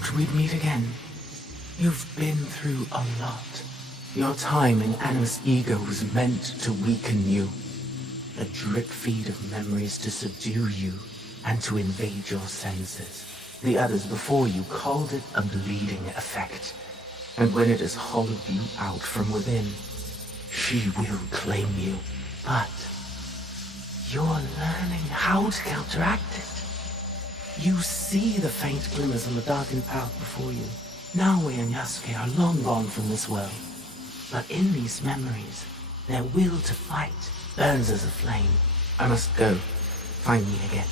hoped we'd meet again. You've been through a lot. Your time in Animus Ego was meant to weaken you. A drip feed of memories to subdue you and to invade your senses. The others before you called it a bleeding effect. And when it has hollowed you out from within, she will claim you. But you're learning how to counteract it. You see the faint glimmers on the darkened path before you. Naoe and Yasuke are long gone from this world. But in these memories, their will to fight burns as a flame. I must go. Find me again.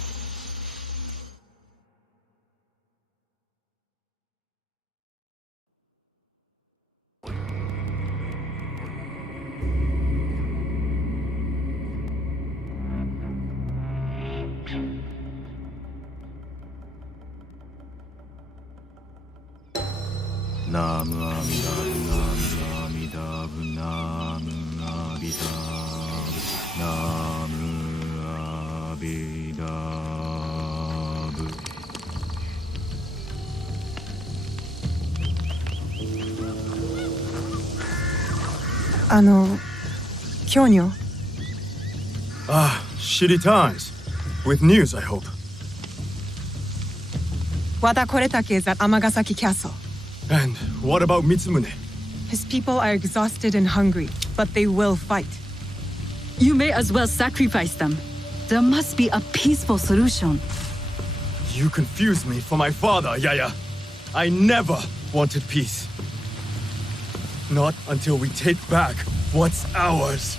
Namu Amidabu, Namu Amidabu, Namu Amidabu. Kyonyo. Ah, shitty times. With news, I hope. Wada Koretake is at Amagasaki Castle. And what about Mitsumune? His people are exhausted and hungry, but they will fight. You may as well sacrifice them. There must be a peaceful solution. You confuse me for my father, Yaya. I never wanted peace. Not until we take back what's ours.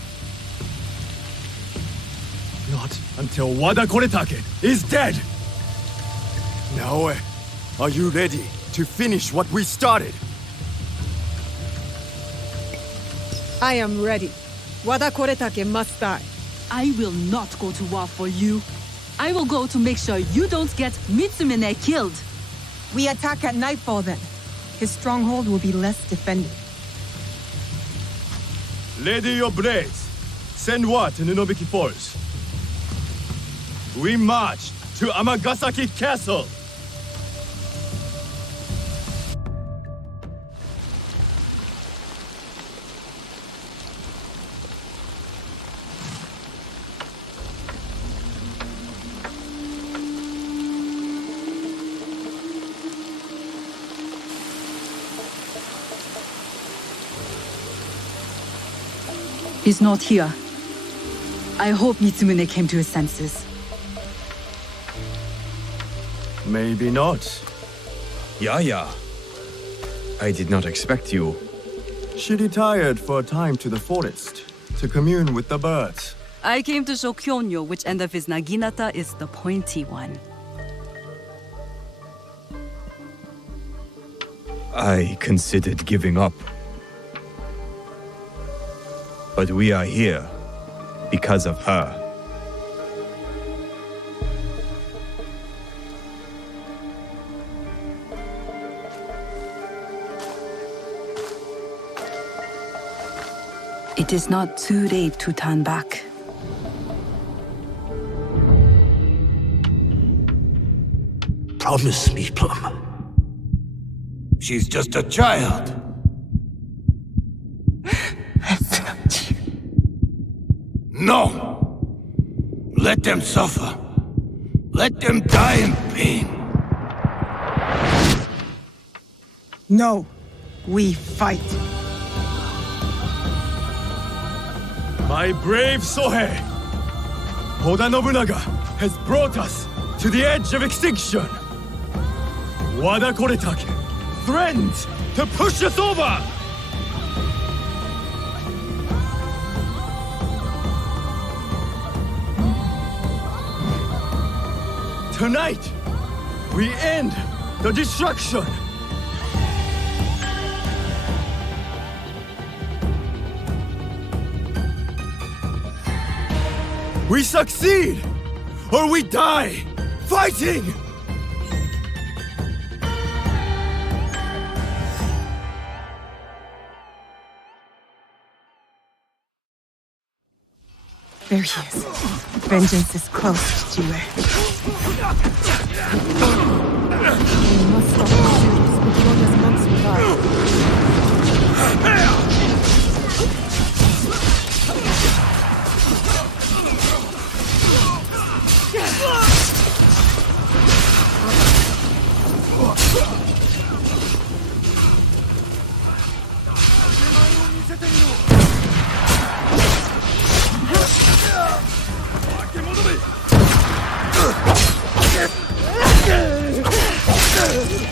Not until Wada Koretake is dead. Naoe, are you ready to finish what we started? I am ready. Wada Koretake must die. I will not go to war for you. I will go to make sure you don't get Mitsumune killed. We attack at nightfall then. His stronghold will be less defended. Ready your blades. Send word to Nunobiki Falls. We march to Amagasaki Castle. He's not here. I hope Mitsumune came to his senses. Maybe not. Yaya. I did not expect you. She retired for a time to the forest to commune with the birds. I came to show Kyonyo which end of his naginata is the pointy one. I considered giving up. But we are here because of her. It is not too late to turn back. Promise me, Plum. She's just a child. No! Let them suffer. Let them die in pain. No, we fight. My brave Sohei! Oda Nobunaga has brought us to the edge of extinction. Wada Koretake threatens to push us over! Tonight, we end the destruction! We succeed! Or we die! Fighting! There he is. Vengeance is close, Jiwe. We must stop the shooters as long as monks revive.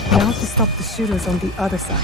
Now to stop the shooters on the other side.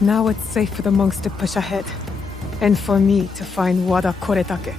Now it's safe for the monks to push ahead, and for me to find Wada Koretake.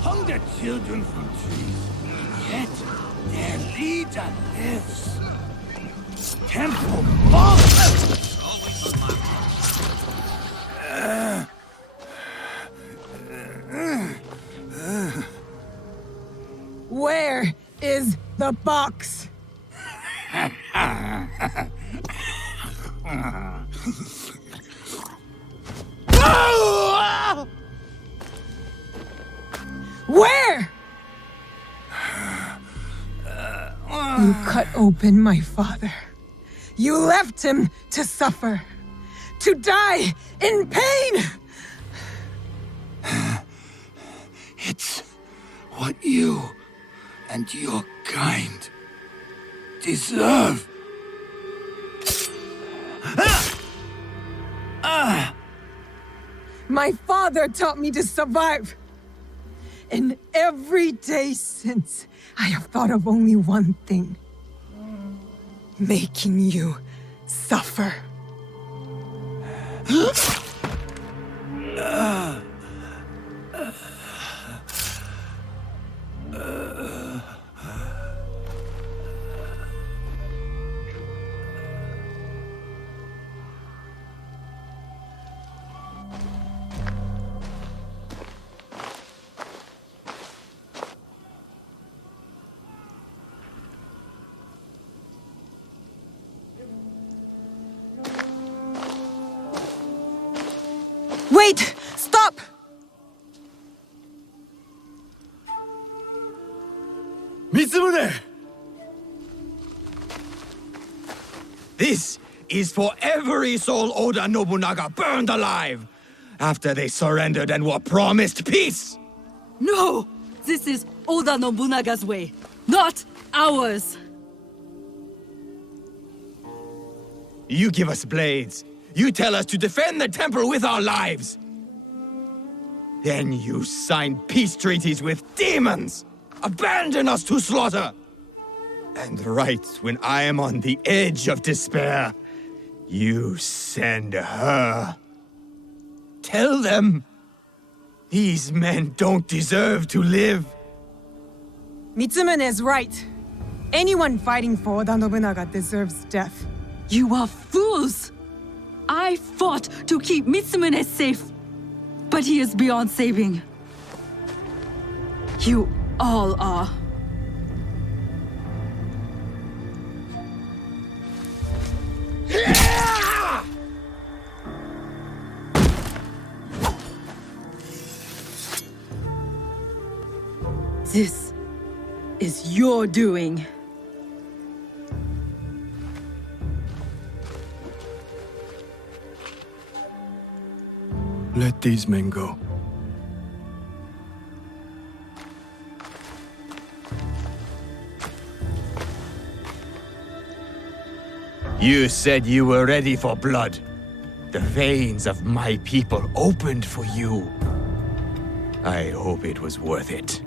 Hung the children from trees, yet their leader lives. Temple Monk! Where is the box? Where? You cut open my father. You left him to suffer, to die in pain. It's what you and your kind deserve. My father taught me to survive. And every day since, I have thought of only one thing. Making you suffer. Wait! Stop! Mitsumune! This is for every soul Oda Nobunaga burned alive after they surrendered and were promised peace! No! This is Oda Nobunaga's way, not ours! You give us blades. You tell us to defend the temple with our lives. Then you sign peace treaties with demons! Abandon us to slaughter! And right when I am on the edge of despair, you send her. Tell them these men don't deserve to live. Mitsumune is right. Anyone fighting for Oda Nobunaga deserves death. You are fools! I fought to keep Mitsumune safe, but he is beyond saving. You all are. This is your doing. Let these men go. You said you were ready for blood. The veins of my people opened for you. I hope it was worth it.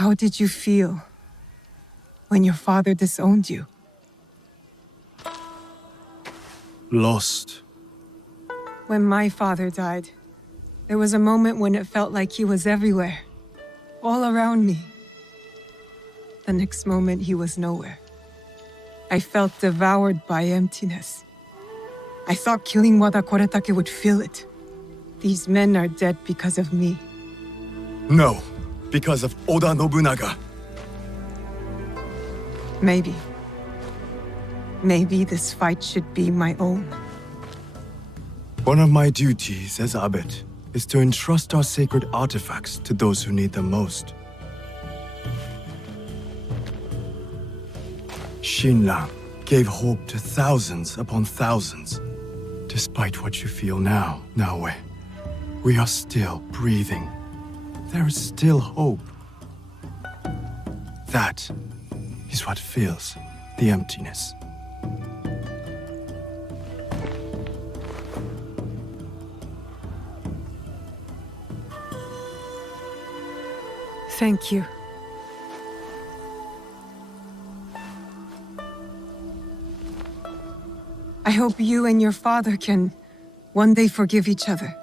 How did you feel when your father disowned you? Lost. When my father died, there was a moment when it felt like he was everywhere, all around me. The next moment, he was nowhere. I felt devoured by emptiness. I thought killing Wada Koretake would fill it. These men are dead because of me. No, because of Oda Nobunaga. Maybe. Maybe this fight should be my own. One of my duties as abbot is to entrust our sacred artifacts to those who need them most. Shinran gave hope to thousands upon thousands. Despite what you feel now, Naoe, we are still breathing. There is still hope. That is what fills the emptiness. Thank you. I hope you and your father can one day forgive each other.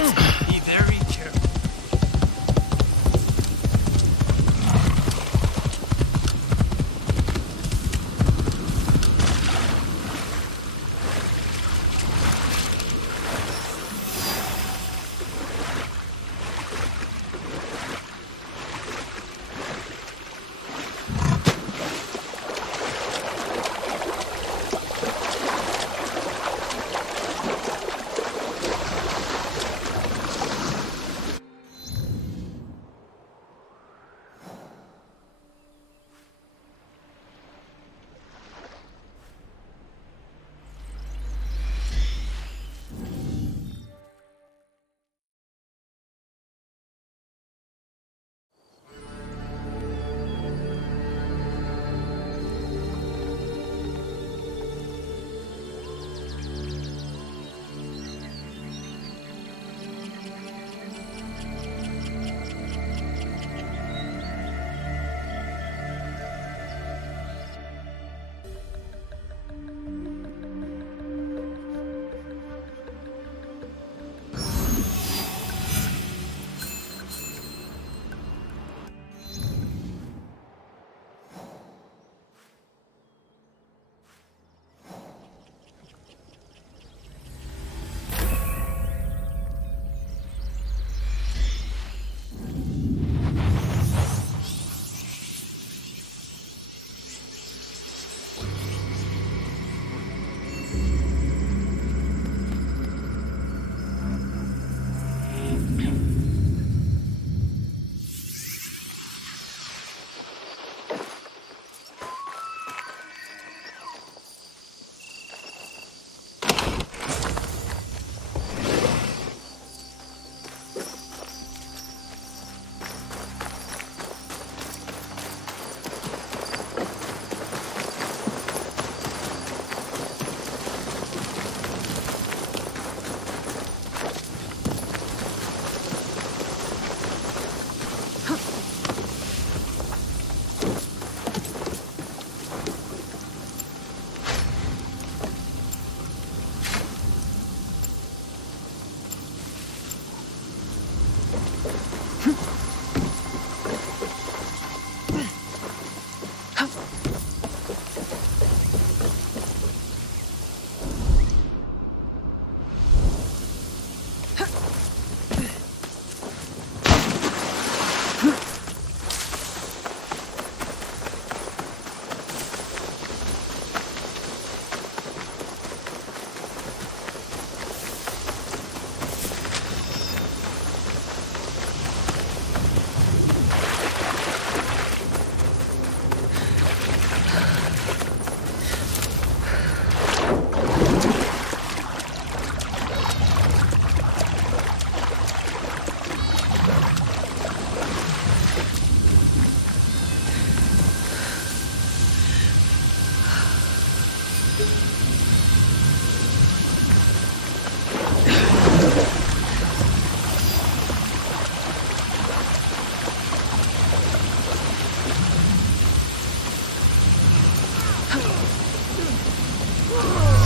Be very careful.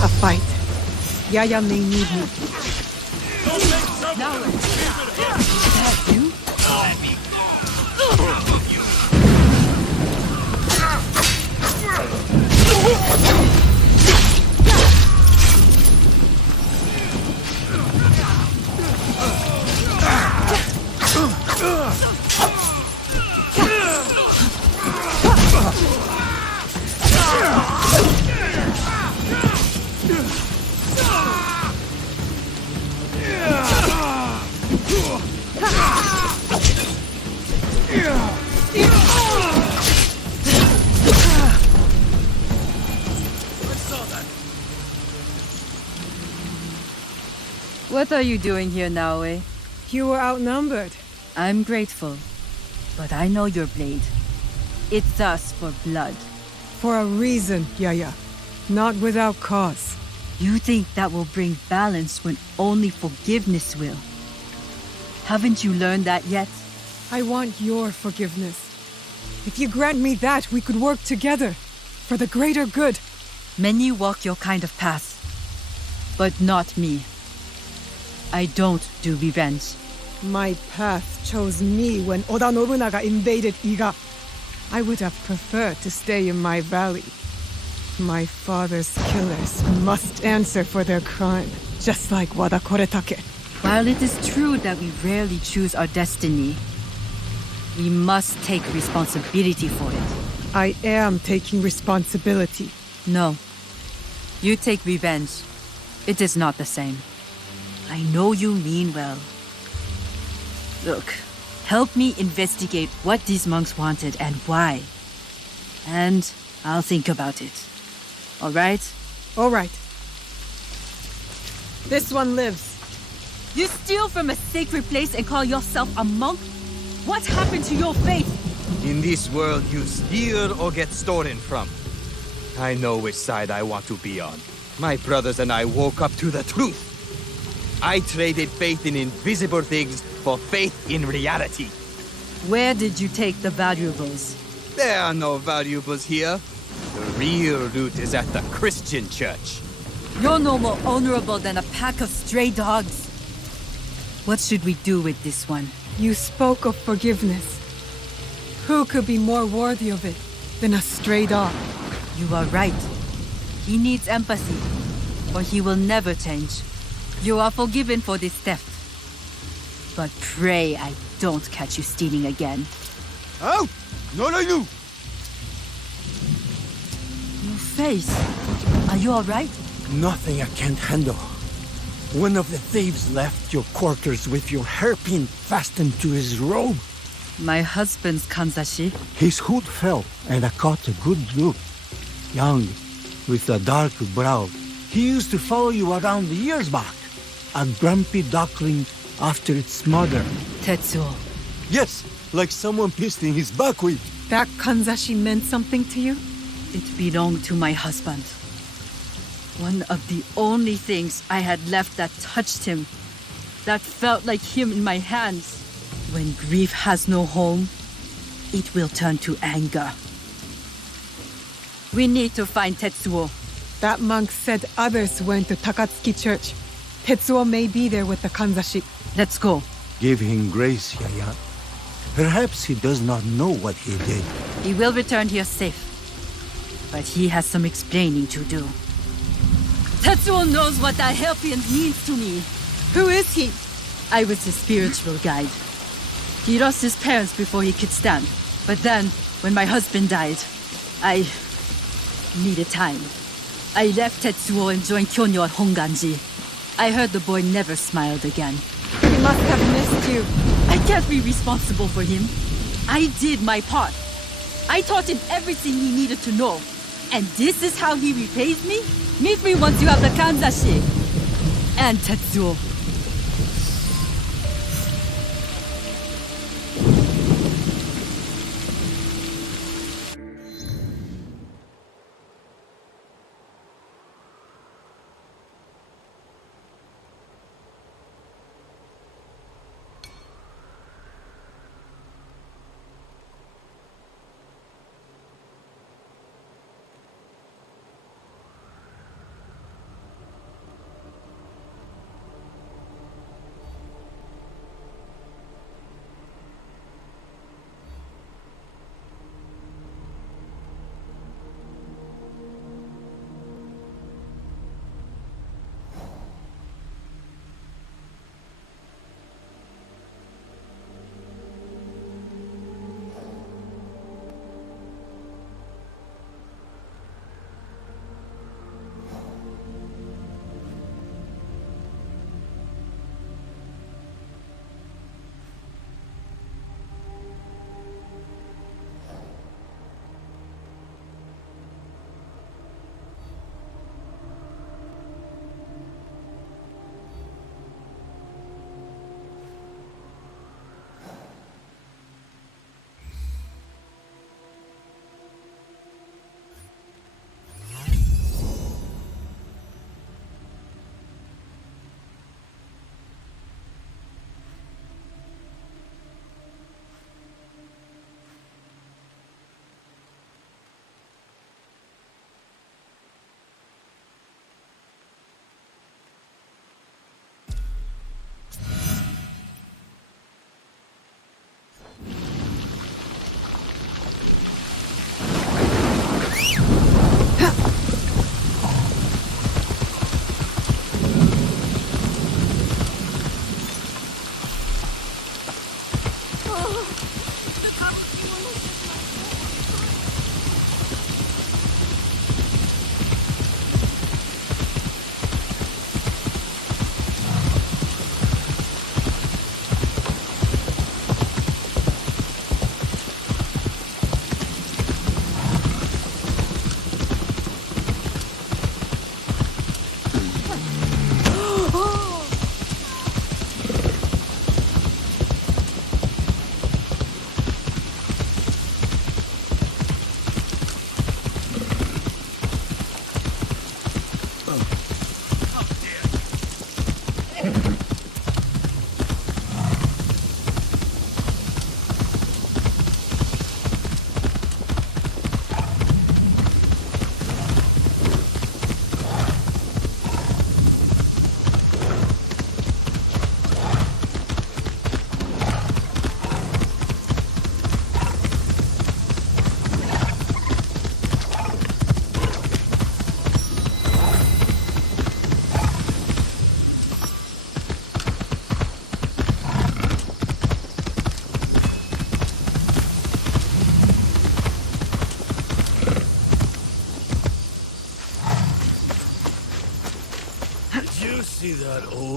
A fight. Yaya may need me. Now, that you? What are you doing here, Naoe? You were outnumbered. I'm grateful, but I know your blade. It thirsts for blood. For a reason, Yaya. Not without cause. You think that will bring balance when only forgiveness will. Haven't you learned that yet? I want your forgiveness. If you grant me that, we could work together. For the greater good. Many walk your kind of path, but not me. I don't do revenge. My path chose me when Oda Nobunaga invaded Iga. I would have preferred to stay in my valley. My father's killers must answer for their crime, just like Wada Koretake. While it is true that we rarely choose our destiny, we must take responsibility for it. I am taking responsibility. No. You take revenge. It is not the same. I know you mean well. Look, help me investigate what these monks wanted and why. And I'll think about it. All right? All right. This one lives. You steal from a sacred place and call yourself a monk? What happened to your faith? In this world, you steal or get stolen from. I know which side I want to be on. My brothers and I woke up to the truth. I traded faith in invisible things for faith in reality. Where did you take the valuables? There are no valuables here. The real loot is at the Christian church. You're no more honorable than a pack of stray dogs. What should we do with this one? You spoke of forgiveness. Who could be more worthy of it than a stray dog? You are right. He needs empathy, or he will never change. You are forgiven for this theft. But pray I don't catch you stealing again. Out! No, no, you! Your face. Are you alright? Nothing I can't handle. One of the thieves left your quarters with your hairpin fastened to his robe. My husband's Kanzashi. His hood fell, and I caught a good look. Young, with a dark brow. He used to follow you around the years back. A grumpy duckling after its mother. Tetsuo. Yes, like someone pissed in his buckwheat. That kanzashi meant something to you? It belonged to my husband. One of the only things I had left that touched him, that felt like him in my hands. When grief has no home, it will turn to anger. We need to find Tetsuo. That monk said others went to Takatsuki Church. Tetsuo may be there with the kanzashi. Let's go. Give him grace, Yaya. Perhaps he does not know what he did. He will return here safe. But he has some explaining to do. Tetsuo knows what that hairpin means to me. Who is he? I was his spiritual guide. He lost his parents before he could stand. But then, when my husband died, I needed time. I left Tetsuo and joined Kyonyo at Honganji. I heard the boy never smiled again. He must have missed you. I can't be responsible for him. I did my part. I taught him everything he needed to know. And this is how he repays me? Meet me once you have the Kanzashi. And Tetsuo.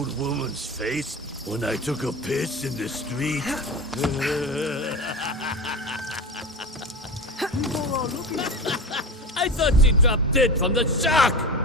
old woman's face when I took a piss in the street? I thought she dropped dead from the shock!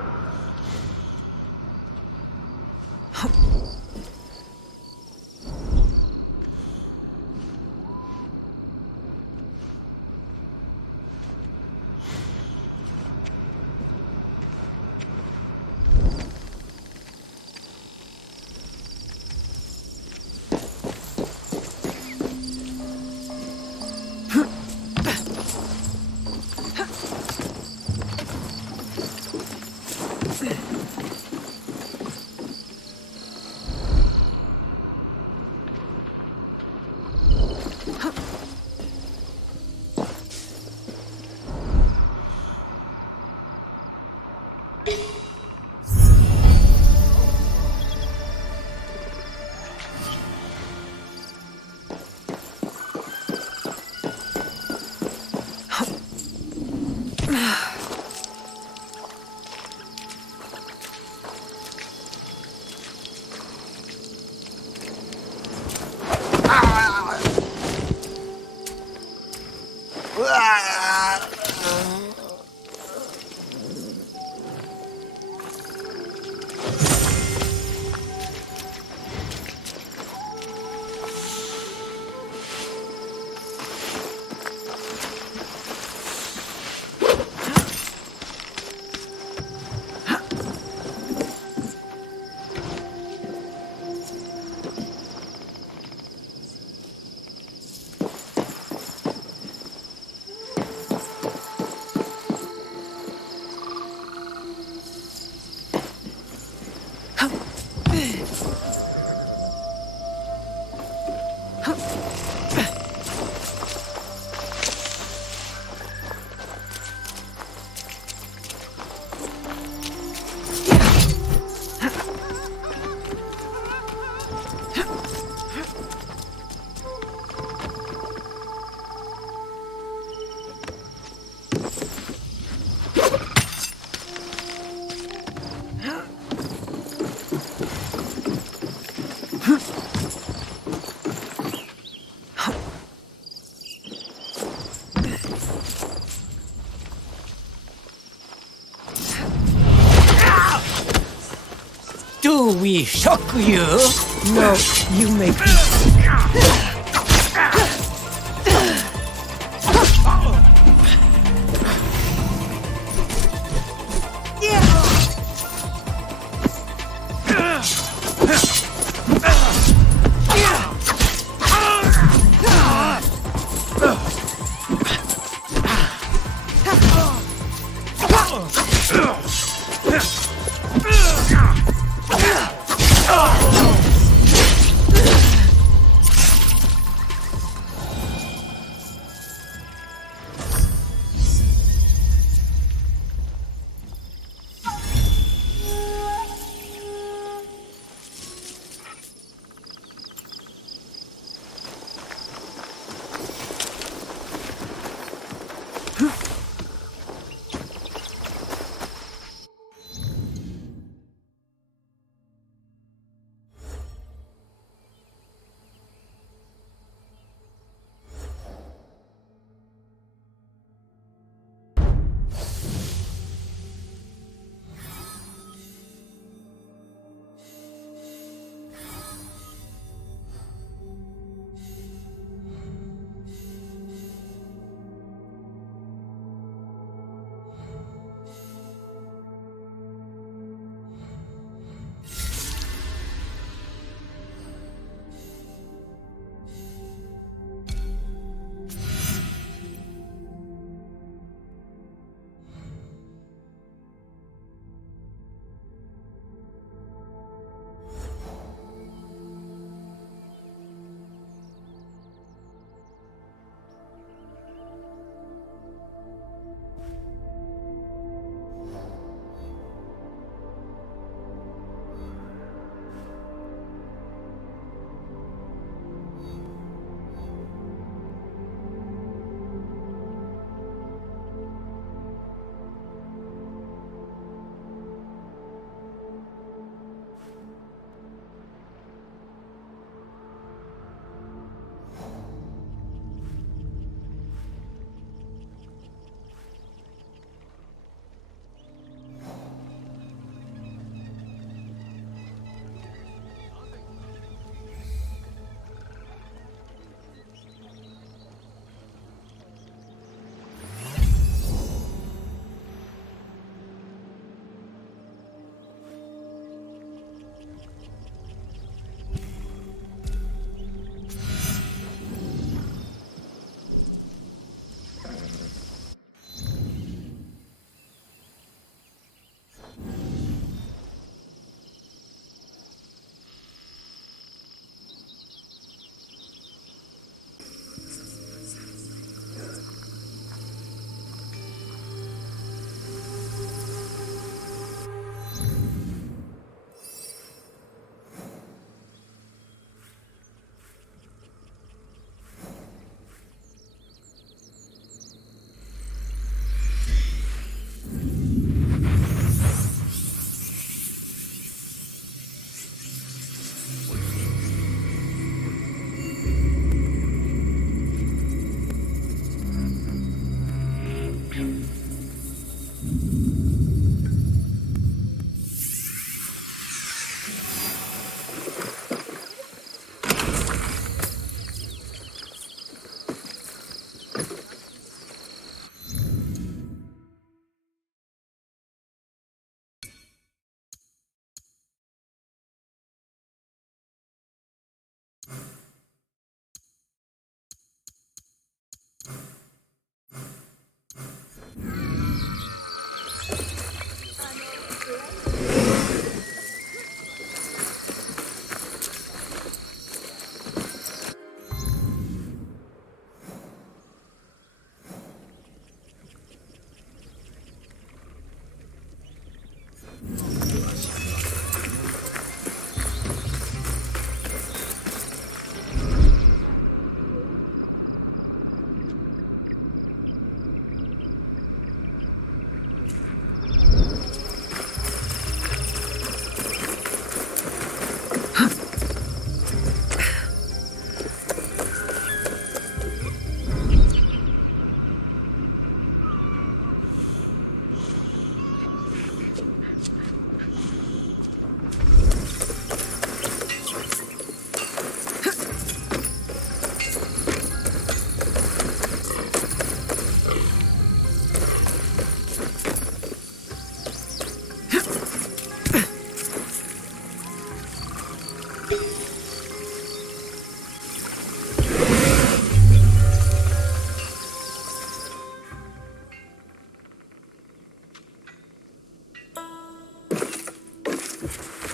Do we shock you? No, you make me.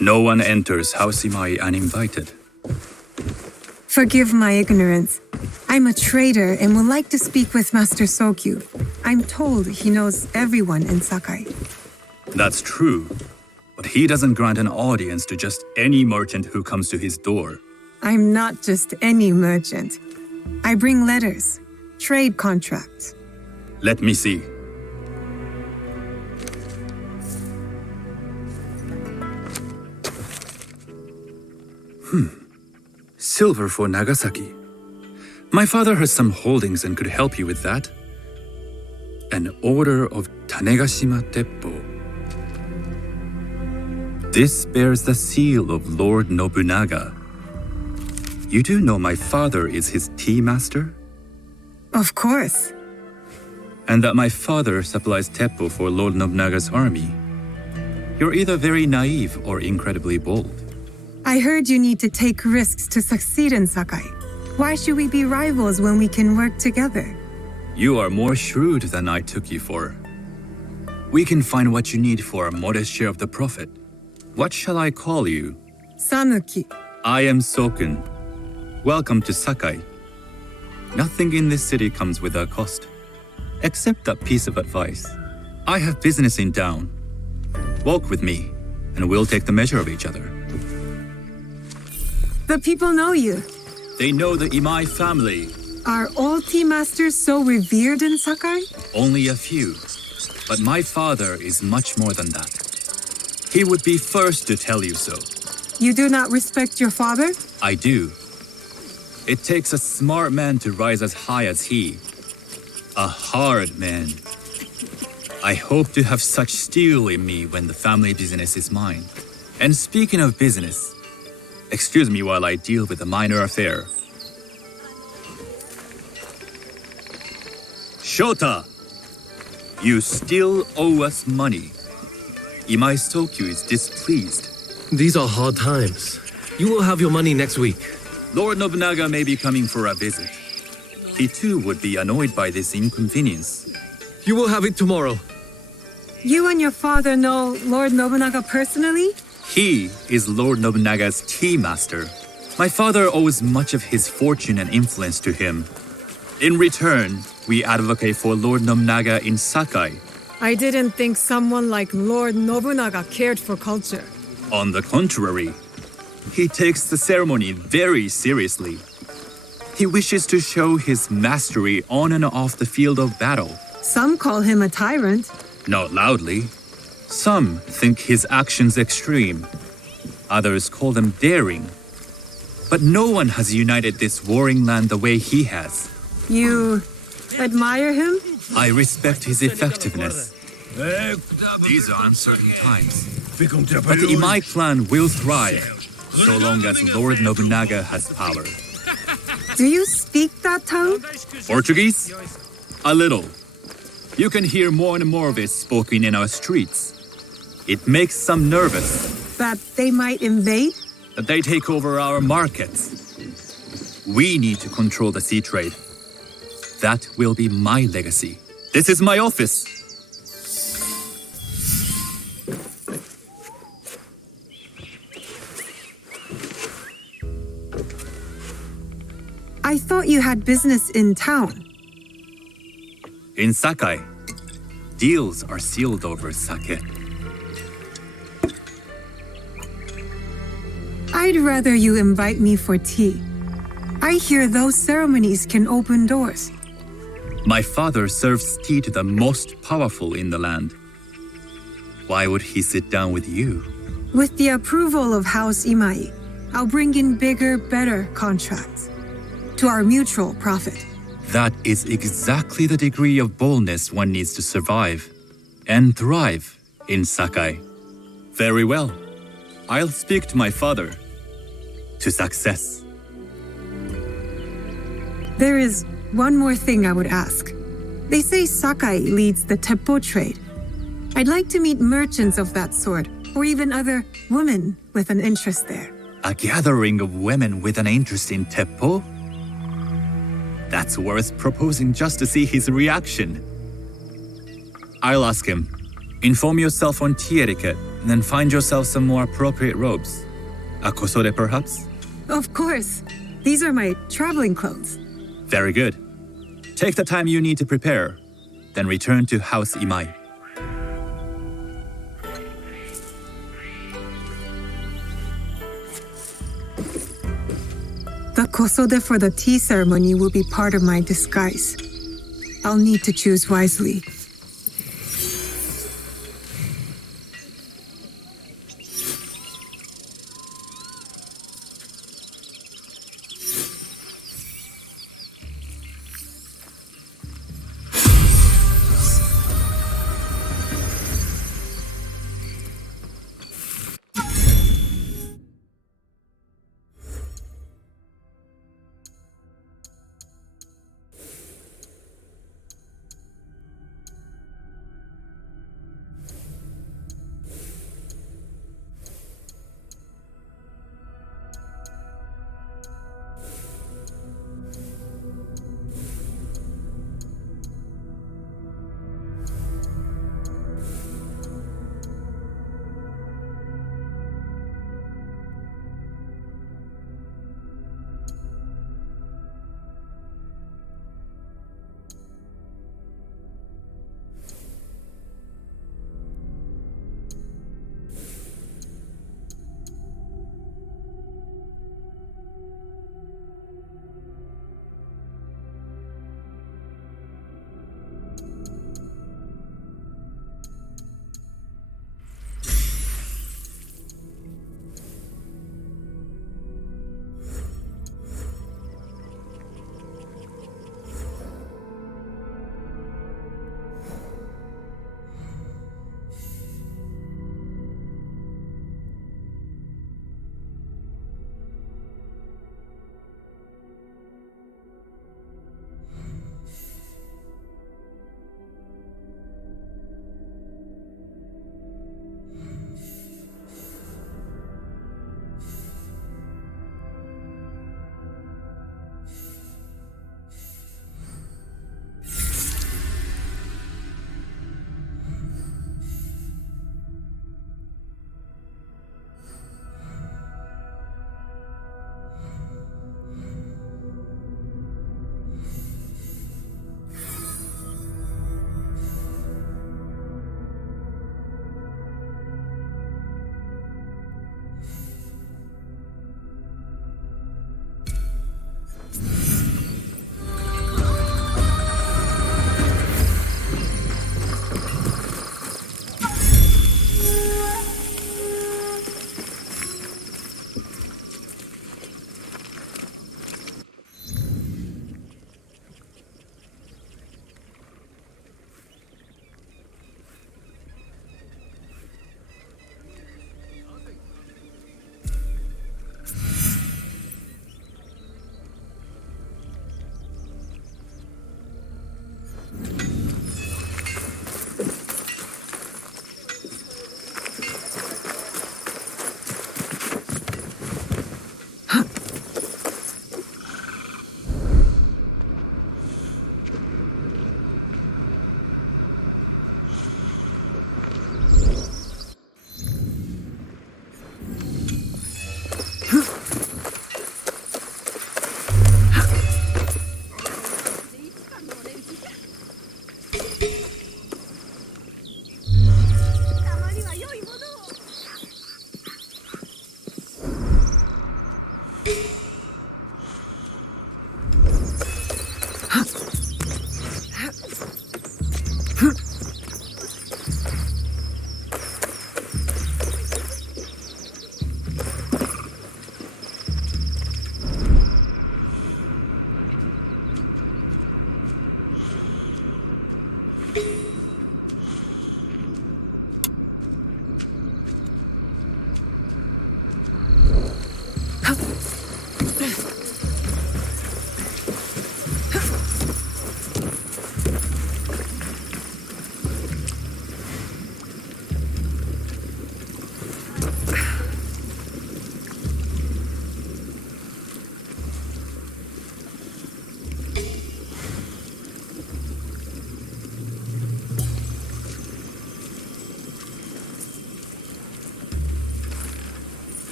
No one enters House Imai uninvited. Forgive my ignorance. I'm a trader and would like to speak with Master Sokyu. I'm told he knows everyone in Sakai. That's true, but he doesn't grant an audience to just any merchant who comes to his door. I'm not just any merchant. I bring letters, trade contracts. Let me see. Silver for Nagasaki. My father has some holdings and could help you with that. An order of Tanegashima Teppo. This bears the seal of Lord Nobunaga. You do know my father is his tea master? Of course. And that my father supplies Teppo for Lord Nobunaga's army. You're either very naive or incredibly bold. I heard you need to take risks to succeed in Sakai. Why should we be rivals when we can work together? You are more shrewd than I took you for. We can find what you need for a modest share of the profit. What shall I call you? Sanuki. I am Sokun. Welcome to Sakai. Nothing in this city comes without cost. Except that piece of advice. I have business in town. Walk with me, and we'll take the measure of each other. The people know you. They know the Imai family. Are all tea masters so revered in Sakai? Only a few. But my father is much more than that. He would be first to tell you so. You do not respect your father? I do. It takes a smart man to rise as high as he. A hard man. I hope to have such steel in me when the family business is mine. And speaking of business, excuse me while I deal with a minor affair. Shota! You still owe us money. Imai Sokyu is displeased. These are hard times. You will have your money next week. Lord Nobunaga may be coming for a visit. He too would be annoyed by this inconvenience. You will have it tomorrow. You and your father know Lord Nobunaga personally? He is Lord Nobunaga's tea master. My father owes much of his fortune and influence to him. In return, we advocate for Lord Nobunaga in Sakai. I didn't think someone like Lord Nobunaga cared for culture. On the contrary, he takes the ceremony very seriously. He wishes to show his mastery on and off the field of battle. Some call him a tyrant. Not loudly. Some think his actions extreme. Others call them daring. But no one has united this warring land the way he has. You admire him? I respect his effectiveness. These are uncertain times. But the Imai clan will thrive, so long as Lord Nobunaga has power. Do you speak that tongue? Portuguese? A little. You can hear more and more of it spoken in our streets. It makes some nervous. That they might invade? That they take over our markets. We need to control the sea trade. That will be my legacy. This is my office. I thought you had business in town. In Sakai, deals are sealed over sake. I'd rather you invite me for tea. I hear those ceremonies can open doors. My father serves tea to the most powerful in the land. Why would he sit down with you? With the approval of House Imai, I'll bring in bigger, better contracts. To our mutual profit. That is exactly the degree of boldness one needs to survive and thrive in Sakai. Very well. I'll speak to my father. To success. There is one more thing I would ask. They say Sakai leads the Teppo trade. I'd like to meet merchants of that sort, or even other women with an interest there. A gathering of women with an interest in Teppo? That's worth proposing just to see his reaction. I'll ask him. Inform yourself on tea etiquette. Then find yourself some more appropriate robes. A kosode, perhaps? Of course. These are my traveling clothes. Very good. Take the time you need to prepare, then return to House Imai. The kosode for the tea ceremony will be part of my disguise. I'll need to choose wisely.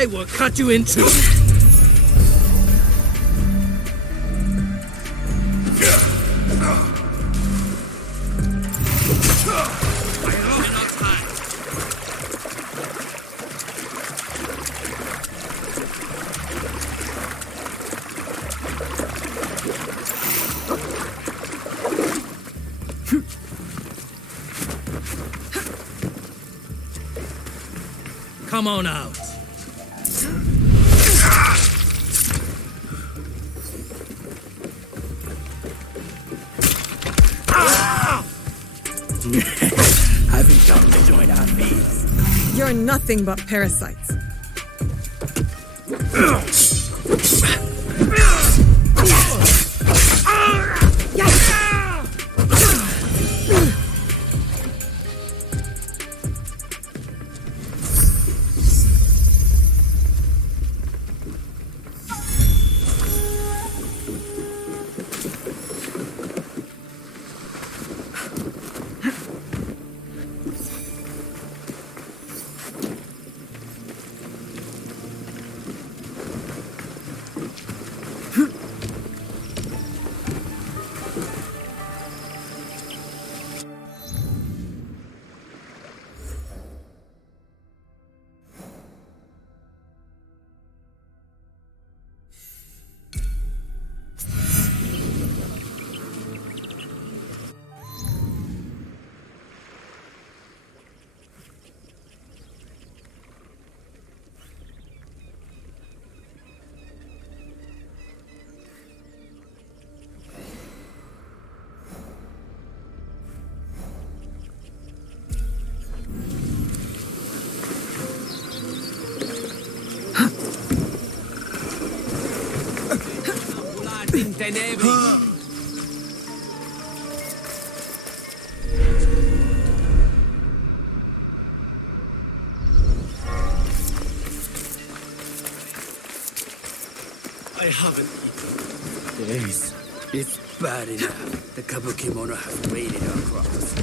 I will cut you in two. Come on out. Haven't come to join our feast. You're nothing but parasites. I haven't eaten. Yes, it's bad enough. The Kabukimono has raided our crops.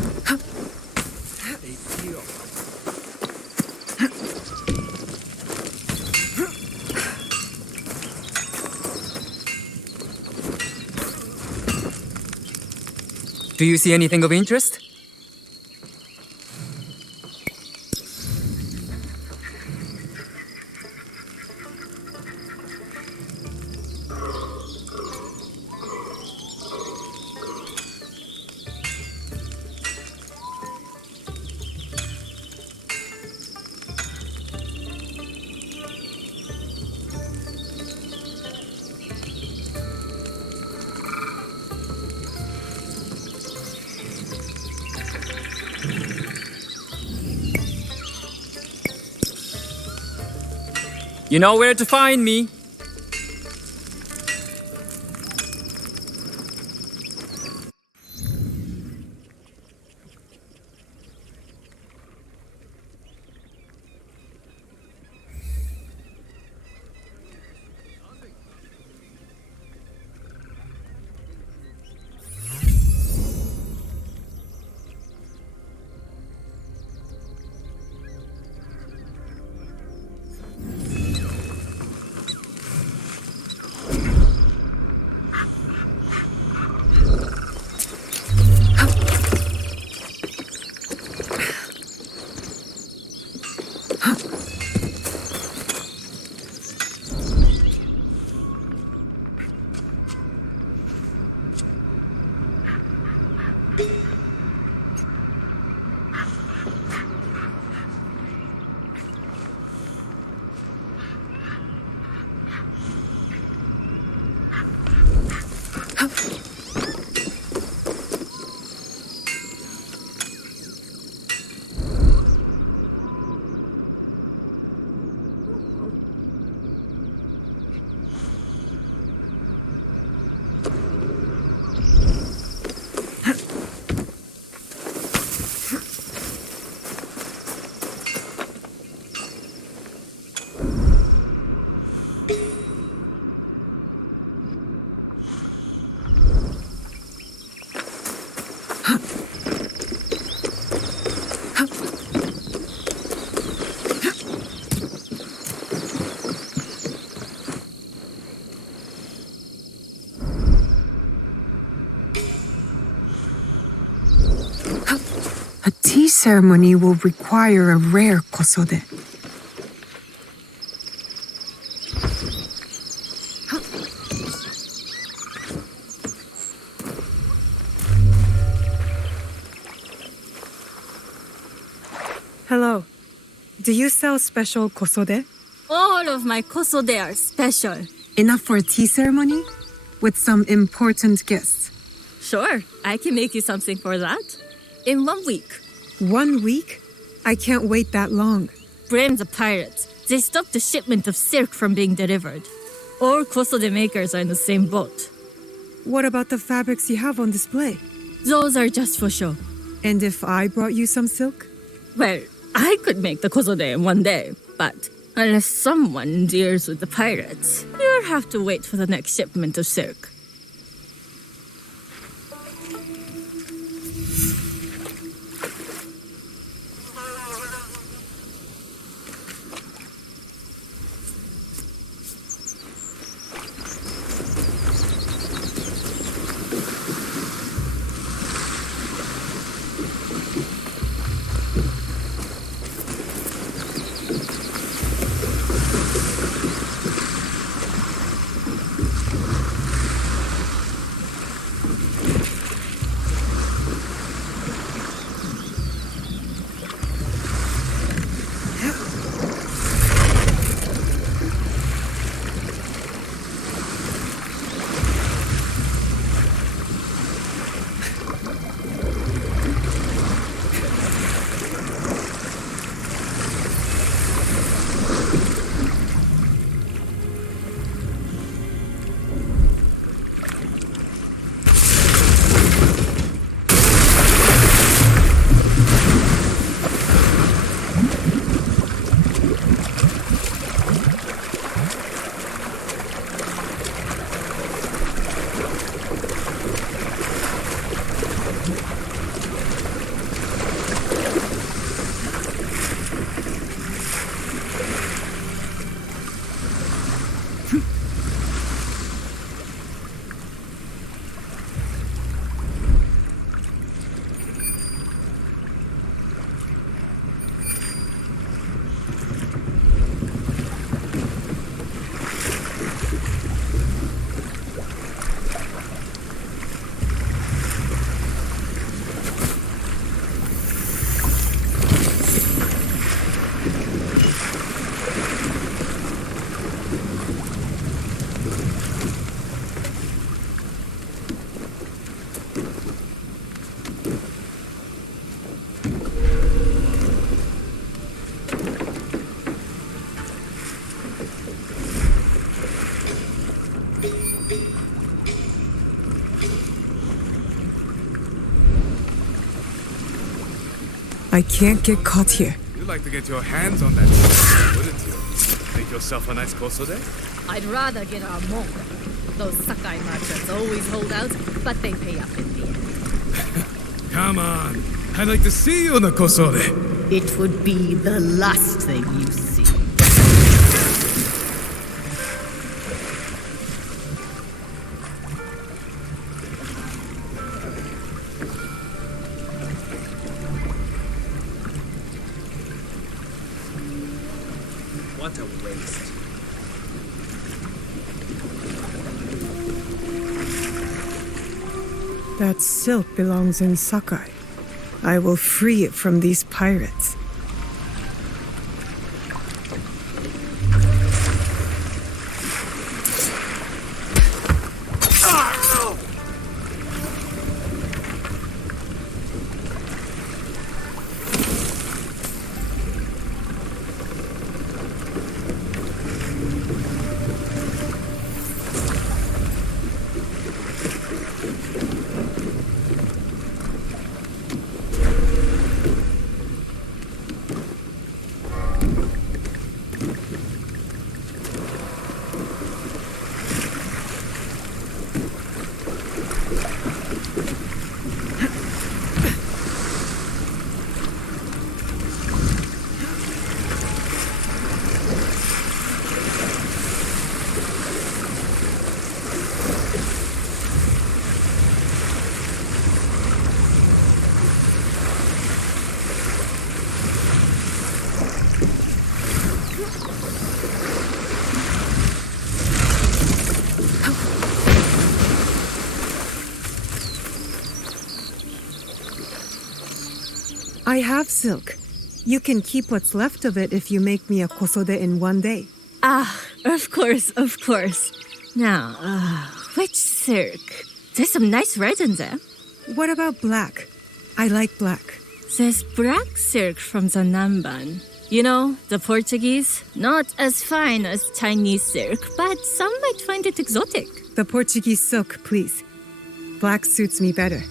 They steal. Do you see anything of interest? You know where to find me. tea ceremony will require a rare kosode. Hello. Do you sell special kosode? All of my kosode are special. Enough for a tea ceremony? With some important guests? Sure, I can make you something for that. In 1 week. 1 week? I can't wait that long. Blame the pirates. They stopped the shipment of silk from being delivered. All kosode makers are in the same boat. What about the fabrics you have on display? Those are just for show. And if I brought you some silk? Well, I could make the kosode in 1 day, but unless someone deals with the pirates, you'll have to wait for the next shipment of silk. I can't get caught here. You'd like to get your hands on that stuff, wouldn't you? Make yourself a nice kosode? I'd rather get our monk. Those Sakai merchants always hold out, but they pay up in the end. Come on. I'd like to see you on a kosode. It would be the last thing you see. What a waste. That silk belongs in Sakai. I will free it from these pirates. I have silk. You can keep what's left of it if you make me a kosode in one day. Ah, of course, of course. Now, which silk? There's some nice red in there. What about black? I like black. There's black silk from the Namban. You know, the Portuguese, not as fine as Chinese silk, but some might find it exotic. The Portuguese silk, please. Black suits me better.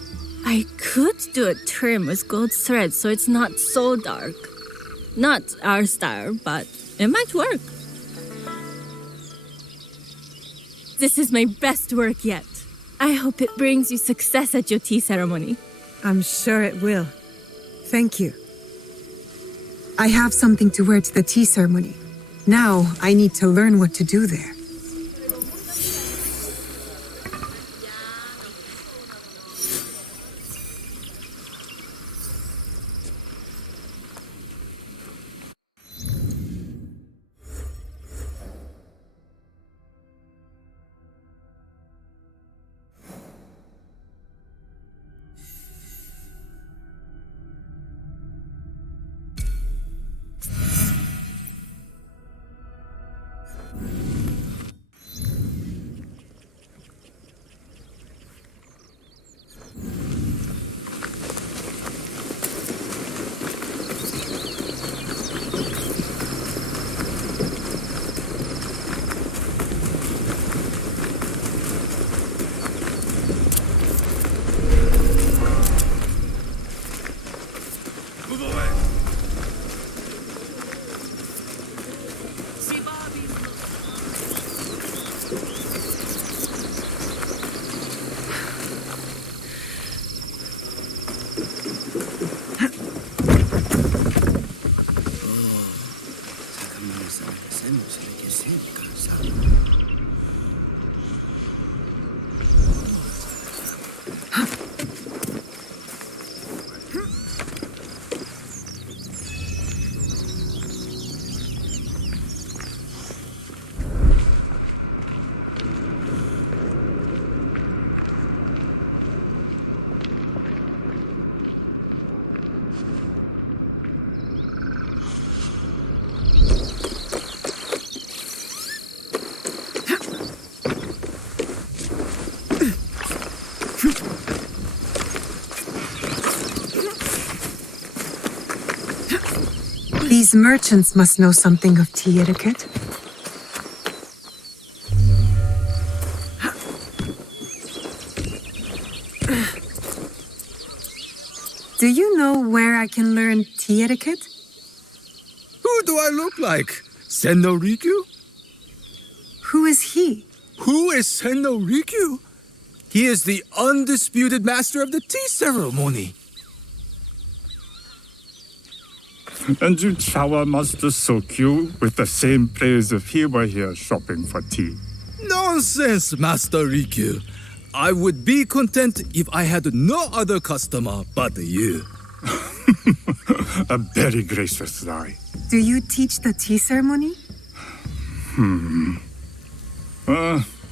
I could do a trim with gold thread so it's not so dark. Not our style, but it might work. This is my best work yet. I hope it brings you success at your tea ceremony. I'm sure it will. Thank you. I have something to wear to the tea ceremony. Now I need to learn what to do there. These merchants must know something of tea etiquette. Do you know where I can learn tea etiquette? Who do I look like? Senno Rikyu? Who is he? Who is Senno Rikyu? He is the undisputed master of the tea ceremony. And you shower Master Sokyu with the same praise if he were here shopping for tea. Nonsense, Master Rikyu. I would be content if I had no other customer but you. A very gracious lie. Do you teach the tea ceremony?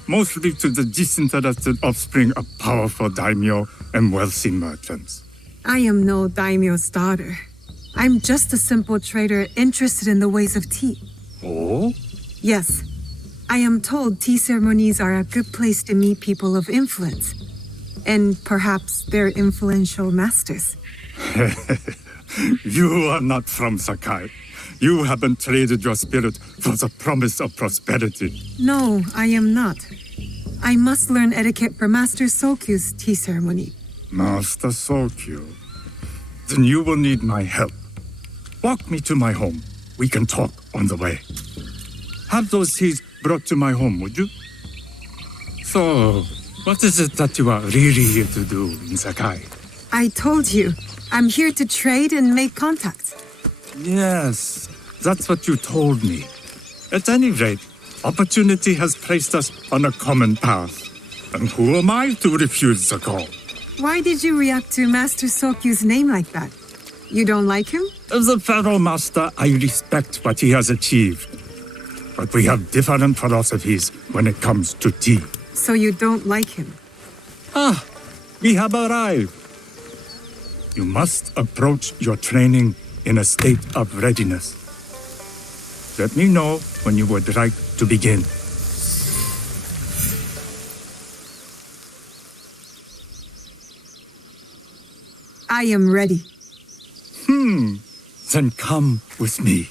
Mostly to the disinterested offspring of powerful daimyo and wealthy merchants. I am no daimyo's daughter. I'm just a simple trader interested in the ways of tea. Oh? Yes. I am told tea ceremonies are a good place to meet people of influence. And perhaps their influential masters. You are not from Sakai. You haven't traded your spirit for the promise of prosperity. No, I am not. I must learn etiquette for Master Sokyu's tea ceremony. Master Sokyu. Then you will need my help. Walk me to my home. We can talk on the way. Have those teas brought to my home, would you? So, what is it that you are really here to do in Sakai? I told you, I'm here to trade and make contacts. Yes, that's what you told me. At any rate, opportunity has placed us on a common path. And who am I to refuse the call? Why did you react to Master Sokyu's name like that? You don't like him? As a Pharaoh Master, I respect what he has achieved. But we have different philosophies when it comes to tea. So you don't like him? We have arrived. You must approach your training in a state of readiness. Let me know when you would like to begin. I am ready. Then come with me.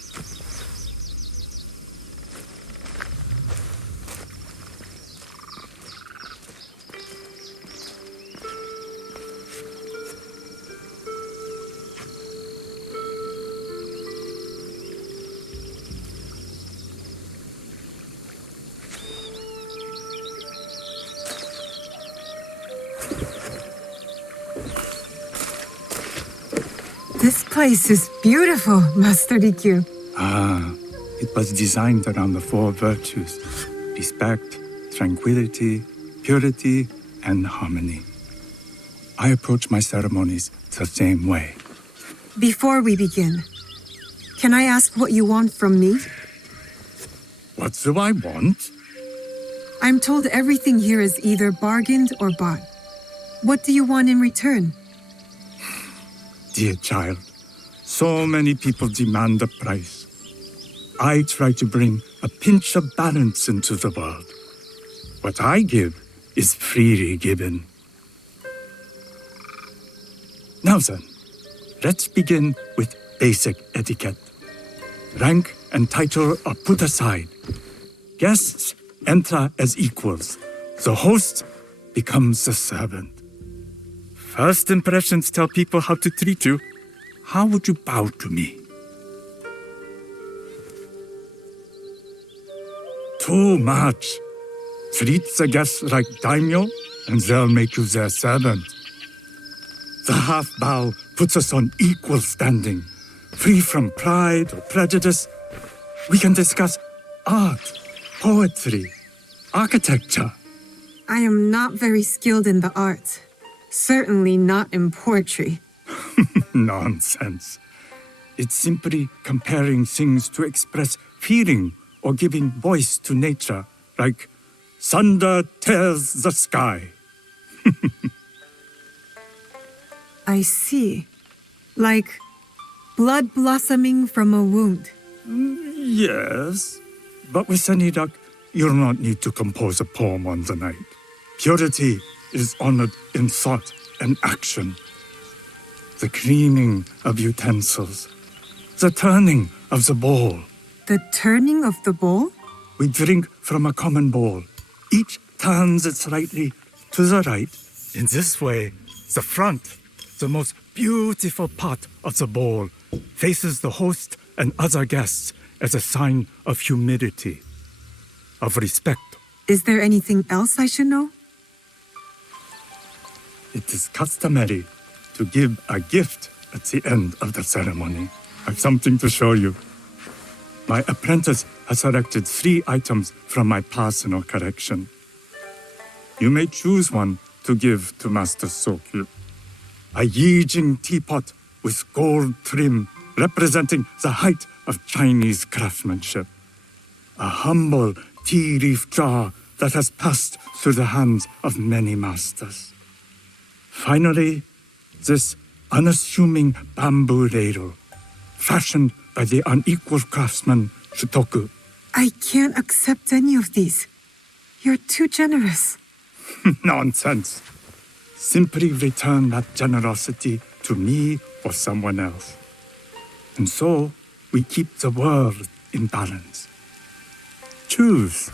This place is beautiful, Master Rikyu. It was designed around the four virtues: respect, tranquility, purity, and harmony. I approach my ceremonies the same way. Before we begin, can I ask what you want from me? What do I want? I'm told everything here is either bargained or bought. What do you want in return? Dear child, so many people demand a price. I try to bring a pinch of balance into the world. What I give is freely given. Now then, let's begin with basic etiquette. Rank and title are put aside. Guests enter as equals. The host becomes the servant. First impressions tell people how to treat you. How would you bow to me? Too much. Treat the guests like daimyo, and they'll make you their servant. The half bow puts us on equal standing, free from pride or prejudice. We can discuss art, poetry, architecture. I am not very skilled in the arts. Certainly not in poetry. Nonsense. It's simply comparing things to express feeling or giving voice to nature, like thunder tears the sky. I see. Like blood blossoming from a wound. Yes, but with any luck, you'll not need to compose a poem on the night. Purity is honored in thought and action. The cleaning of utensils, the turning of the bowl. The turning of the bowl? We drink from a common bowl. Each turns it slightly to the right. In this way, the front, the most beautiful part of the bowl, faces the host and other guests as a sign of humility, of respect. Is there anything else I should know? It is customary to give a gift at the end of the ceremony. I've something to show you. My apprentice has selected 3 items from my personal collection. You may choose one to give to Master Sokyu. A Yijing teapot with gold trim representing the height of Chinese craftsmanship. A humble tea leaf jar that has passed through the hands of many masters. Finally, this unassuming bamboo ladle, fashioned by the unequal craftsman Shutoku. I can't accept any of these. You're too generous. Nonsense. Simply return that generosity to me or someone else. And so, we keep the world in balance. Choose.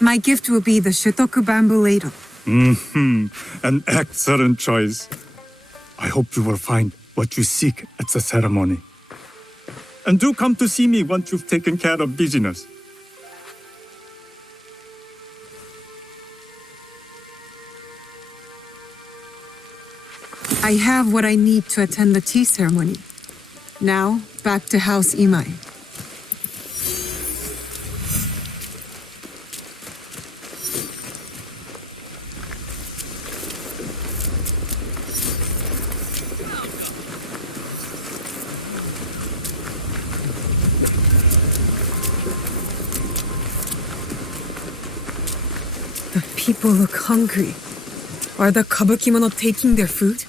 My gift will be the Shutoku bamboo ladle. An excellent choice. I hope you will find what you seek at the ceremony. And do come to see me once you've taken care of business. I have what I need to attend the tea ceremony. Now, back to House Imai. people look hungry. Are the Kabukimono taking their food?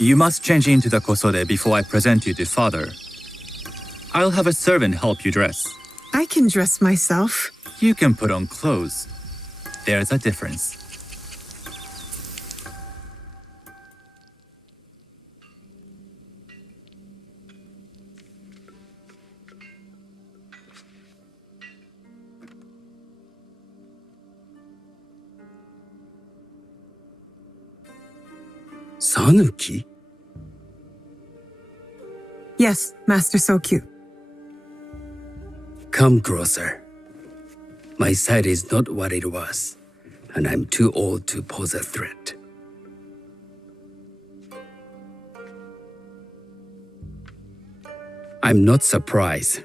You must change into the kosode before I present you to father. I'll have a servant help you dress. I can dress myself. You can put on clothes. There's a difference. Sanuki? Yes, Master Sokyu. Come closer. My sight is not what it was, and I'm too old to pose a threat. I'm not surprised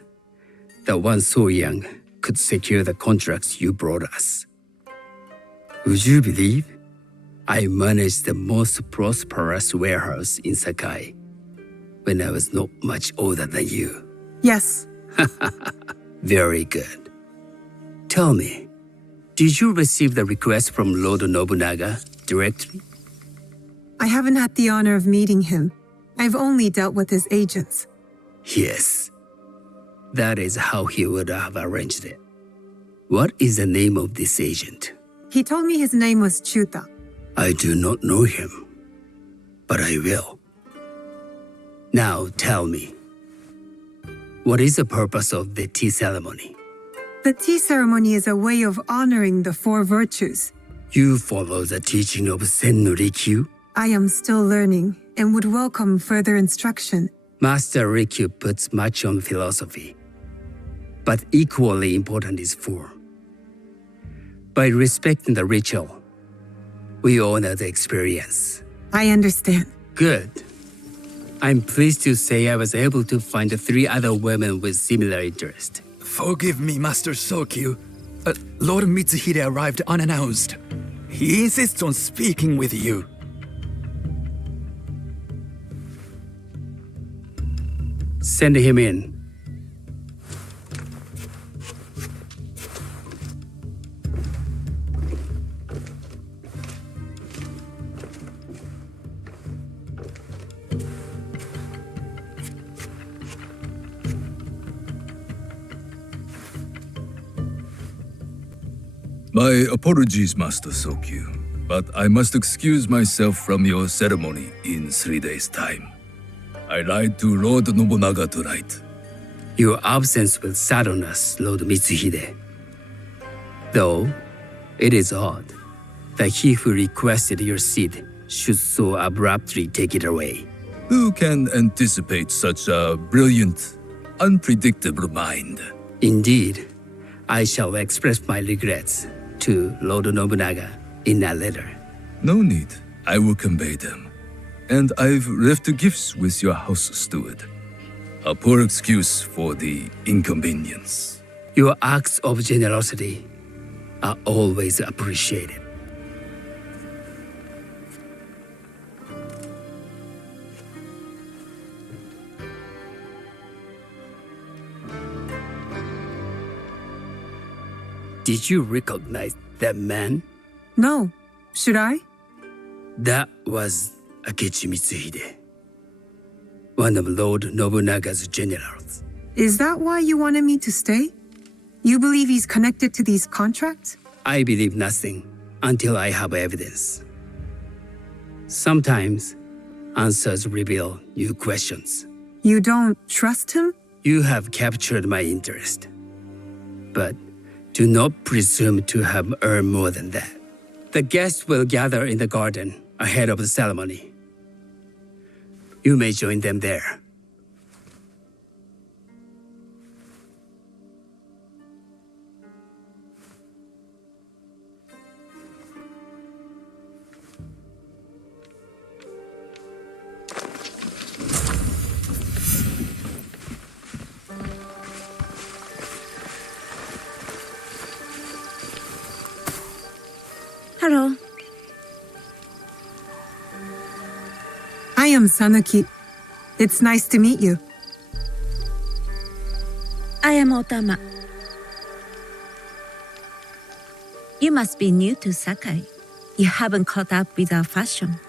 that one so young could secure the contracts you brought us. Would you believe I managed the most prosperous warehouse in Sakai when I was not much older than you? Yes. Very good. Tell me, did you receive the request from Lord Nobunaga directly? I haven't had the honor of meeting him. I've only dealt with his agents. Yes. That is how he would have arranged it. What is the name of this agent? He told me his name was Chuta. I do not know him, but I will. Now tell me, what is the purpose of the tea ceremony? The tea ceremony is a way of honoring the four virtues. You follow the teaching of Sen no Rikyu? I am still learning and would welcome further instruction. Master Rikyu puts much on philosophy, but equally important is form. By respecting the ritual, we honor the experience. I understand. Good. I'm pleased to say I was able to find 3 other women with similar interest. Forgive me, Master Sokyu. Lord Mitsuhide arrived unannounced. He insists on speaking with you. Send him in. My apologies, Master Sokyu, but I must excuse myself from your ceremony in 3 days' time. I lied to Lord Nobunaga tonight. Your absence will sadden us, Lord Mitsuhide. Though, it is odd that he who requested your seat should so abruptly take it away. Who can anticipate such a brilliant, unpredictable mind? Indeed, I shall express my regrets to Lord Nobunaga in a letter. No need. I will convey them. And I've left the gifts with your house steward. A poor excuse for the inconvenience. Your acts of generosity are always appreciated. Did you recognize that man? No. Should I? That was Akechi Mitsuhide, one of Lord Nobunaga's generals. Is that why you wanted me to stay? You believe he's connected to these contracts? I believe nothing until I have evidence. Sometimes, answers reveal new questions. You don't trust him? You have captured my interest. But do not presume to have earned more than that. The guests will gather in the garden ahead of the ceremony. You may join them there. Hello. I am Sanuki. It's nice to meet you. I am Otama. You must be new to Sakai. You haven't caught up with our fashion.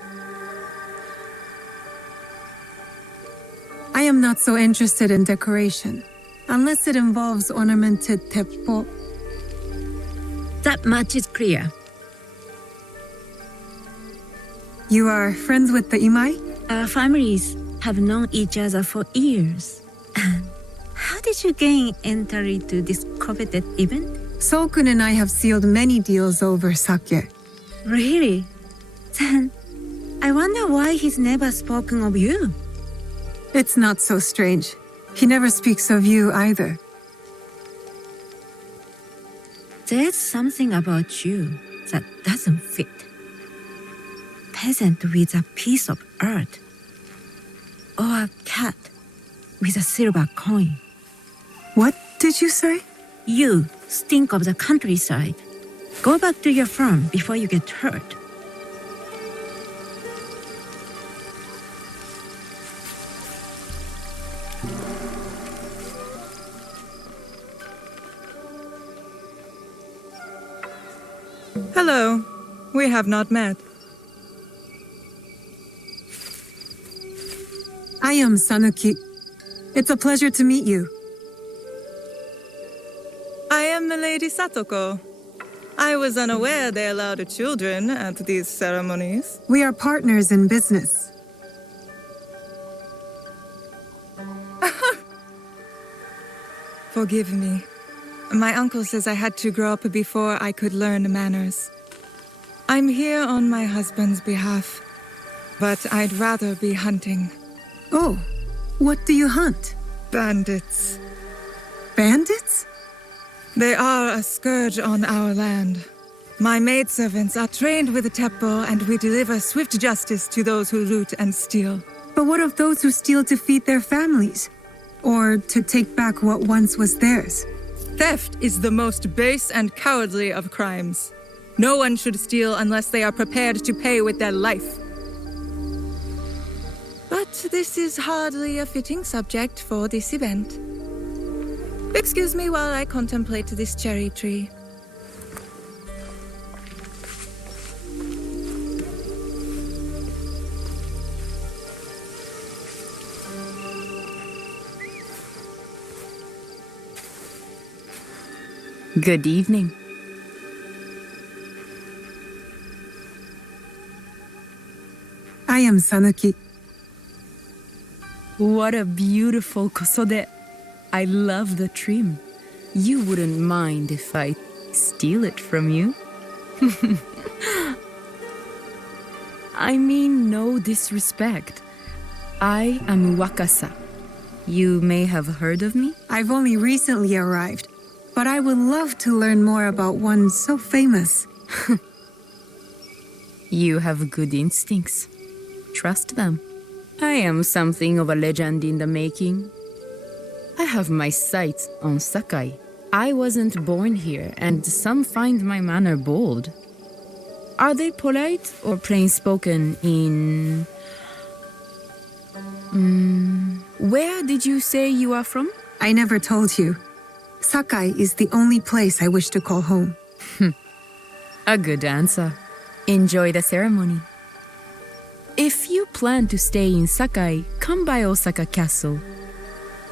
I am not so interested in decoration, unless it involves ornamented teppo. That much is clear. You are friends with the Imai? Our families have known each other for years. How did you gain entry to this coveted event? Solkun and I have sealed many deals over sake. Really? Then I wonder why he's never spoken of you. It's not so strange. He never speaks of you either. There's something about you that doesn't fit. Peasant with a piece of earth. Or a cat with a silver coin. What did you say? You stink of the countryside. Go back to your farm before you get hurt. Hello. We have not met. I am Sanuki. It's a pleasure to meet you. I am the Lady Satoko. I was unaware they allowed children at these ceremonies. We are partners in business. Forgive me. My uncle says I had to grow up before I could learn manners. I'm here on my husband's behalf, but I'd rather be hunting. Oh, what do you hunt? Bandits. Bandits? They are a scourge on our land. My maidservants are trained with the teppo, and we deliver swift justice to those who loot and steal. But what of those who steal to feed their families? Or to take back what once was theirs? Theft is the most base and cowardly of crimes. No one should steal unless they are prepared to pay with their life. But this is hardly a fitting subject for this event. Excuse me while I contemplate this cherry tree. Good evening. I am Sanuki. What a beautiful kosode. I love the trim. You wouldn't mind if I steal it from you? I mean no disrespect. I am Wakasa. You may have heard of me? I've only recently arrived, but I would love to learn more about one so famous. You have good instincts. Trust them. I am something of a legend in the making. I have my sights on Sakai. I wasn't born here, and some find my manner bold. Are they polite or plain-spoken in... Where did you say you are from? I never told you. Sakai is the only place I wish to call home. A good answer. Enjoy the ceremony. If you plan to stay in Sakai, come by Osaka Castle.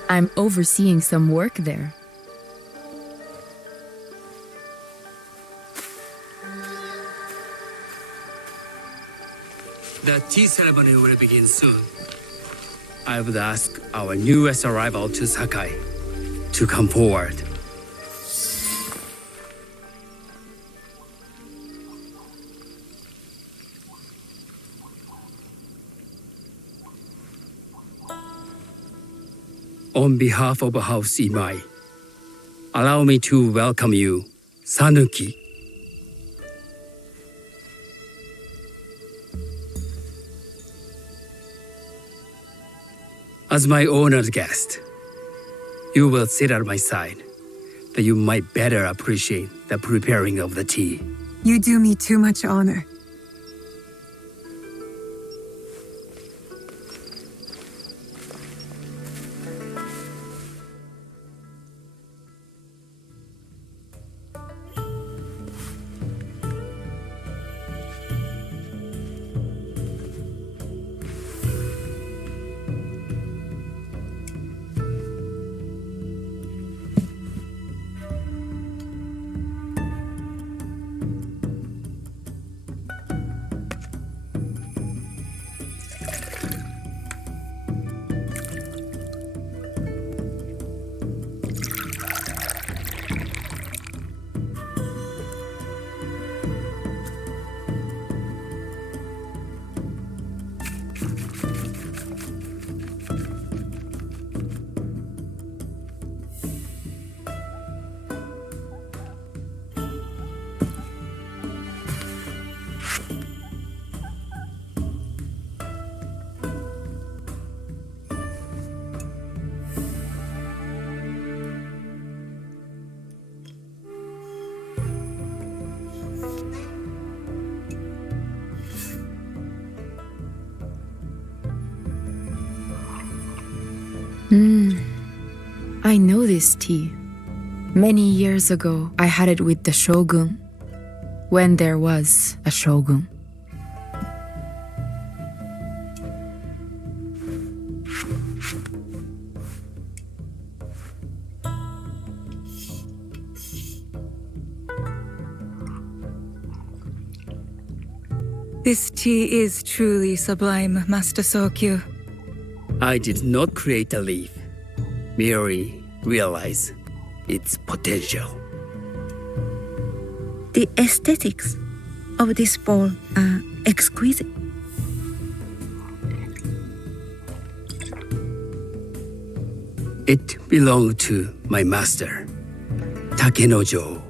I'm overseeing some work there. The tea ceremony will begin soon. I would ask our newest arrival to Sakai to come forward. On behalf of House Imai, allow me to welcome you, Sanuki. As my honored guest, you will sit at my side, that you might better appreciate the preparing of the tea. You do me too much honor. I know this tea. Many years ago, I had it with the shogun, when there was a shogun. This tea is truly sublime, Master Sokyu. I did not create a leaf, merely realize its potential. The aesthetics of this bowl are exquisite. It belonged to my master, Takenojo.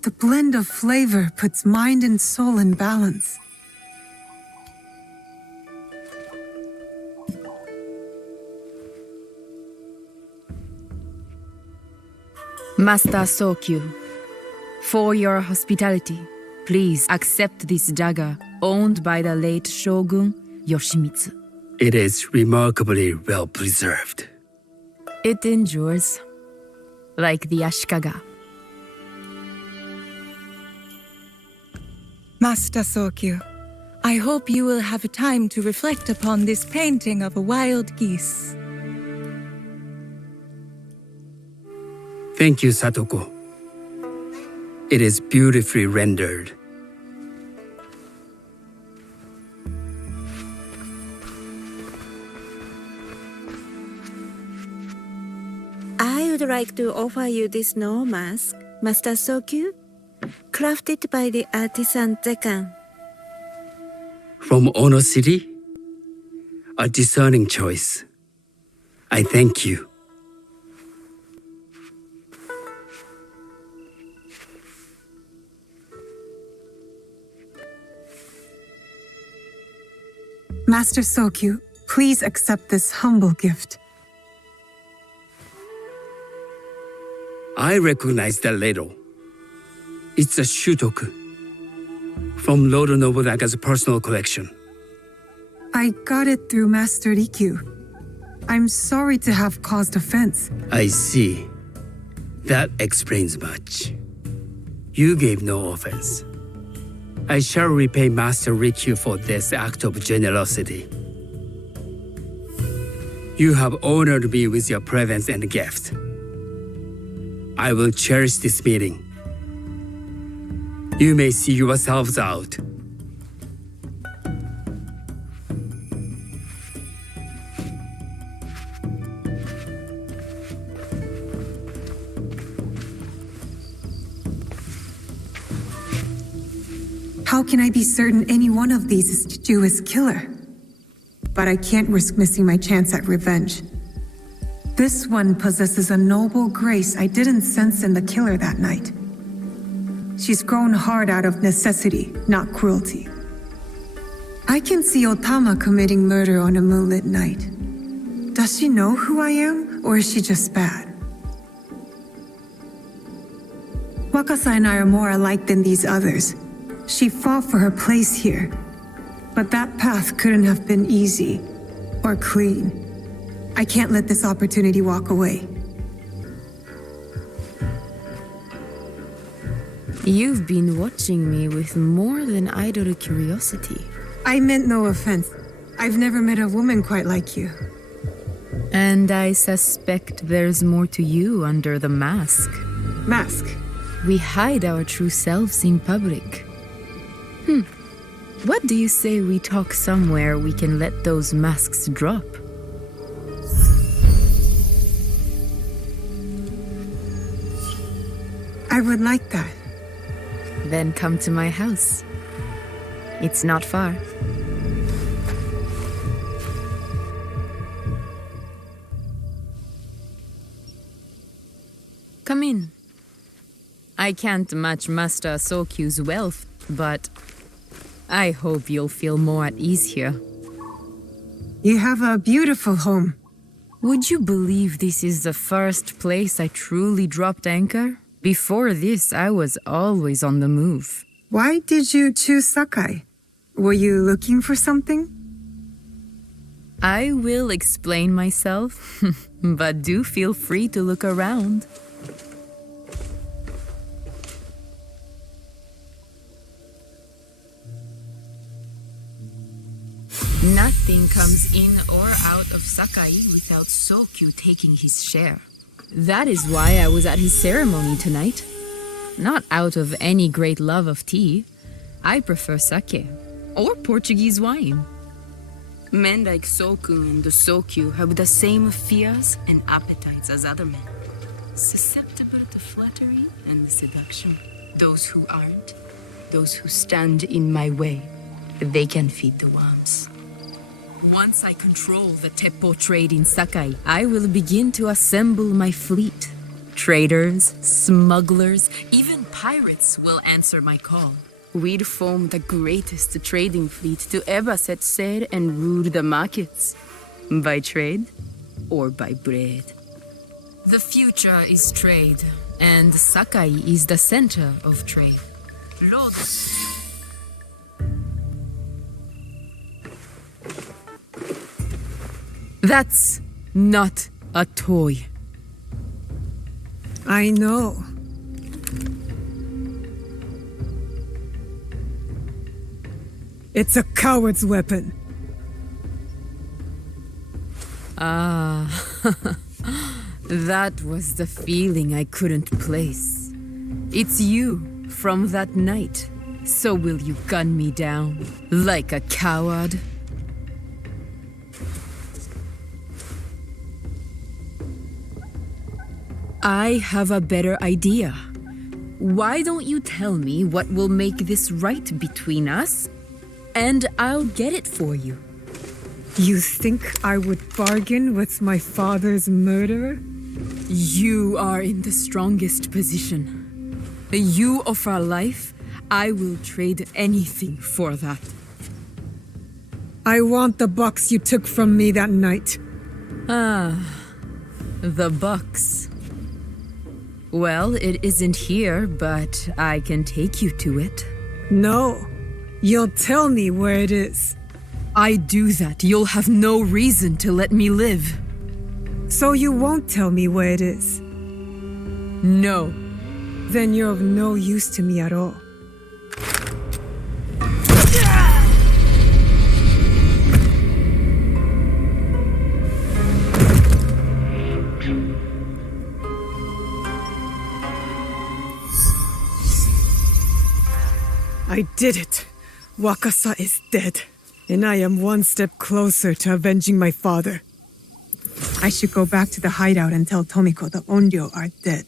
The blend of flavor puts mind and soul in balance. Master Sokyu, for your hospitality, please accept this dagger owned by the late Shogun Yoshimitsu. It is remarkably well preserved. It endures, like the Ashikaga. Master Sokyu, I hope you will have time to reflect upon this painting of a wild geese. Thank you, Satoko. It is beautifully rendered. I would like to offer you this snow mask, Master Sokyu, crafted by the artisan Zekan. From Ono City? A discerning choice. I thank you. Master Sokyu, please accept this humble gift. I recognize that ladle. It's a shutoku from Lord Nobunaga's personal collection. I got it through Master Rikyu. I'm sorry to have caused offense. I see. That explains much. You gave no offense. I shall repay Master Rikyu for this act of generosity. You have honored me with your presence and gift. I will cherish this meeting. You may see yourselves out. How can I be certain any one of these is Chijua's killer? But I can't risk missing my chance at revenge. This one possesses a noble grace I didn't sense in the killer that night. She's grown hard out of necessity, not cruelty. I can see Otama committing murder on a moonlit night. Does she know who I am, or is she just bad? Wakasa and I are more alike than these others. She fought for her place here. But that path couldn't have been easy or clean. I can't let this opportunity walk away. You've been watching me with more than idle curiosity. I meant no offense. I've never met a woman quite like you. And I suspect there's more to you under the mask. Mask? We hide our true selves in public. What do you say we talk somewhere we can let those masks drop? I would like that. Then come to my house. It's not far. Come in. I can't match Master Sokyu's wealth, but I hope you'll feel more at ease here. You have a beautiful home. Would you believe this is the first place I truly dropped anchor? Before this, I was always on the move. Why did you choose Sakai? Were you looking for something? I will explain myself, but do feel free to look around. Nothing comes in or out of Sakai without Sokyu taking his share. That is why I was at his ceremony tonight. Not out of any great love of tea. I prefer sake, or Portuguese wine. Men like Soku and Sokyu have the same fears and appetites as other men. Susceptible to flattery and seduction. Those who aren't, those who stand in my way, they can feed the worms. Once I control the Teppo trade in Sakai, I will begin to assemble my fleet. Traders, smugglers, even pirates will answer my call. We'd form the greatest trading fleet to ever set sail and rule the markets. By trade or by bread. The future is trade, and Sakai is the center of trade. Lord. That's not a toy. I know. It's a coward's weapon. Ah, that was the feeling I couldn't place. It's you from that night. So will you gun me down like a coward? I have a better idea. Why don't you tell me what will make this right between us? And I'll get it for you. You think I would bargain with my father's murderer? You are in the strongest position. You offer life, I will trade anything for that. I want the box you took from me that night. Ah, the box. Well, it isn't here, but I can take you to it. No, you'll tell me where it is. I do that, you'll have no reason to let me live. So you won't tell me where it is? No. Then you're of no use to me at all. I did it. Wakasa is dead, and I am one step closer to avenging my father. I should go back to the hideout and tell Tomiko the Onryo are dead.